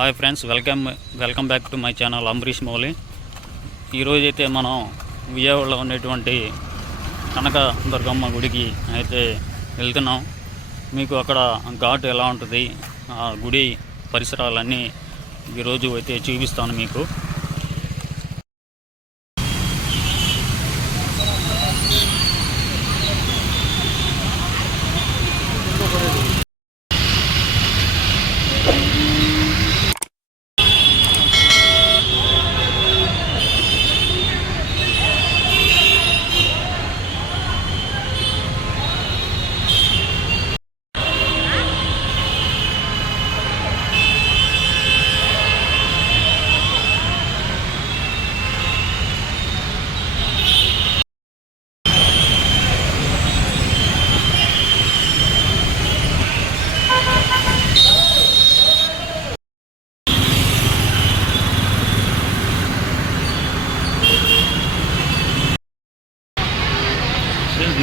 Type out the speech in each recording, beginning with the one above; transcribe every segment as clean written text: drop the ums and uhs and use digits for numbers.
Hi friends, welcome back to my channel Ambarish Mouli. ఈరోజైతే మనం విజయవాడలో ఉండేటువంటి కనక దుర్గమ్మ గుడికి అయితే వెళ్తున్నాం. మీకు అక్కడ ఘాట్ ఎలా ఉంటుంది, ఆ గుడి పరిసరాలన్నీ ఈరోజు అయితే చూపిస్తాను మీకు.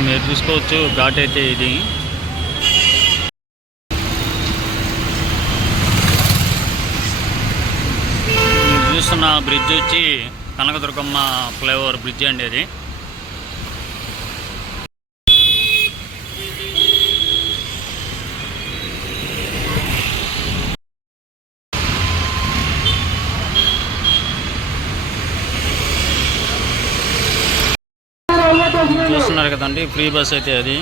మీరు చూసుకోవచ్చు, ఘాట్ అయితే ఇది. మీరు చూస్తున్న బ్రిడ్జ్ వచ్చి కనకదుర్గమ్మ ఫ్లైఓవర్ బ్రిడ్జ్ అండి. అది చూస్తున్నారు కదండి, ఫ్రీ బస్ అయితే అది.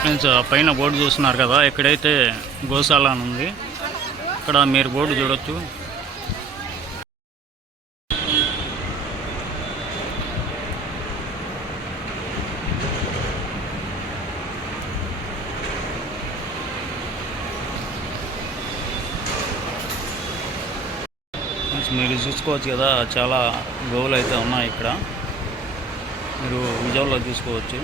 ఫ్రెండ్స్, పైన బోర్డు చూస్తున్నారు కదా, ఎక్కడైతే గోశాల అని ఉంది, ఇక్కడ మీరు బోర్డు చూడొచ్చు. మీరు చూసుకోవచ్చు కదా, చాలా గోవులు అయితే ఉన్నాయి ఇక్కడ. మీరు విజయవాడలో చూసుకోవచ్చు.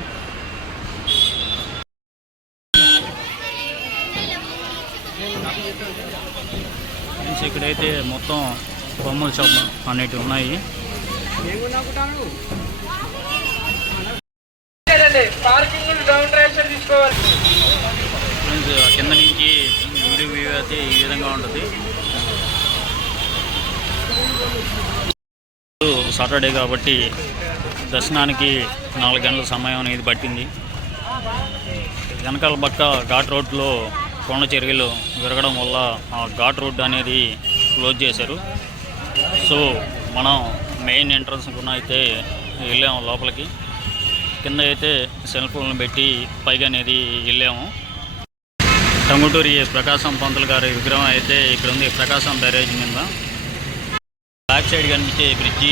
ఇక్కడైతే మొత్తం బొమ్మల షాప్ అనేటివి ఉన్నాయి. కింద నుంచి వీడియో వ్యూ అయితే ఈ విధంగా ఉంటుంది. సాటర్డే కాబట్టి దర్శనానికి 4 గంటల సమయం అనేది పట్టింది. వెనకాల పక్క ఘాట్ రోడ్లో కొండ చర్యలు విరగడం వల్ల ఆ ఘాట్ రోడ్ అనేది క్లోజ్ చేశారు. సో మనం మెయిన్ ఎంట్రన్స్ కూడా అయితే వెళ్ళాము లోపలికి. కింద అయితే సెల్ ఫోన్లు పెట్టి పైగా అనేది వెళ్ళాము. టంగుటూరి ప్రకాశం పంతులు గారి విగ్రహం అయితే ఇక్కడ ఉంది, ప్రకాశం బ్యారేజ్ మీద. బ్యాక్ సైడ్ కనిపించే బ్రిడ్జి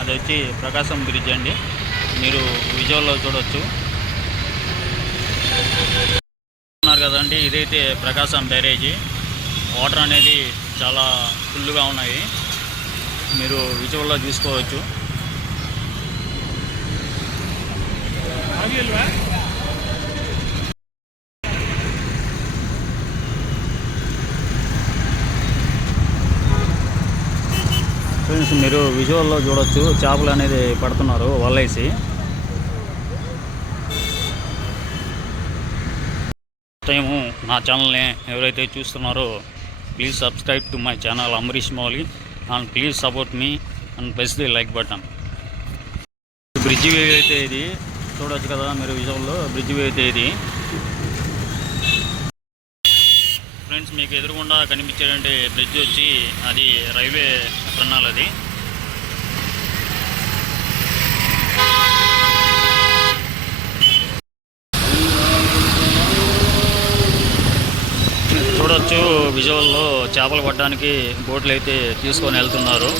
అది వచ్చి ప్రకాశం బ్రిడ్జ్ అండి. మీరు విజువల్లో చూడవచ్చు. ఉన్నారు కదండి, ఇదైతే ప్రకాశం బ్యారేజీ. వాటర్ అనేది చాలా ఫుల్గా ఉన్నాయి, మీరు విజువల్లో చూసుకోవచ్చు. ఫ్రెండ్స్, మీరు విజువల్లో చూడొచ్చు, చేపలు అనేది పడుతున్నారు వల్లేసి. టైము నా ఛానల్ని ఎవరైతే చూస్తున్నారో please subscribe to my channel Ambarish Mouli and please support me and press the like button. Bridge view అయితే ఇది చూడవచ్చు కదా, మీరు విజువల్లో బ్రిడ్జ్ వ్యూ అయితే ఇది. ఫ్రెండ్స్, మీకు ఎదురుగుండా కనిపించేటువంటి బ్రిడ్జ్ వచ్చి అది రైల్వే టన్నల్. అది చూడొచ్చు, విజువల్లో చేపలు పట్టడానికి బోట్లు అయితే తీసుకొని వెళ్తున్నారు.